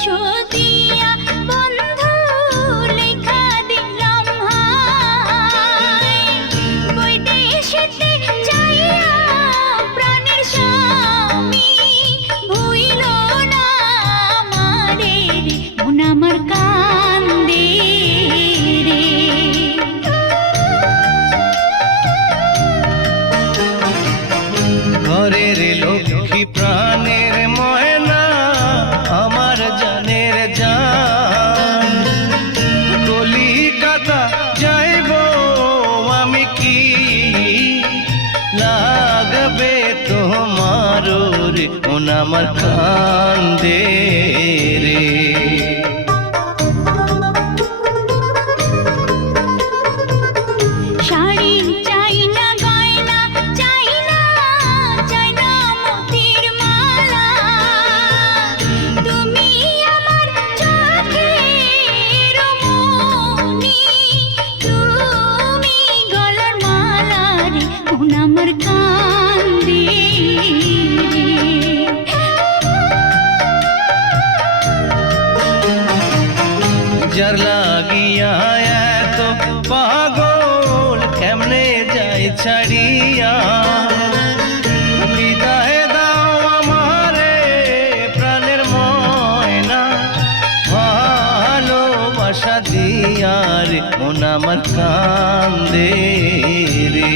দিয়া বন্ধু লেখা দিলাম হায় বৈদেশেতে যাইয়া প্রাণের স্বামী ভুইল না আমারে রে মন আমার কান্দে রে ঘরের লক্ষ্মী প্রাণের ময়না আমার জানের জান কলিকাতা যাইব আমি কি লাগবে তোমার রে মন আমার কান্দে রে শাড়ি চাইনা গয়না চাইনা চাইনা মতির মালা তুমি আমার চোখের মনি তুমি গলার মালা রে মন আমার কান্দে রে যার লাগিয়া এত পাগল কেমনে যাই ছাড়িয়া বিদায় দাও আমারে প্রাণের ময়না ভালোবাসা দিয়া রে মন আমার কান্দে রে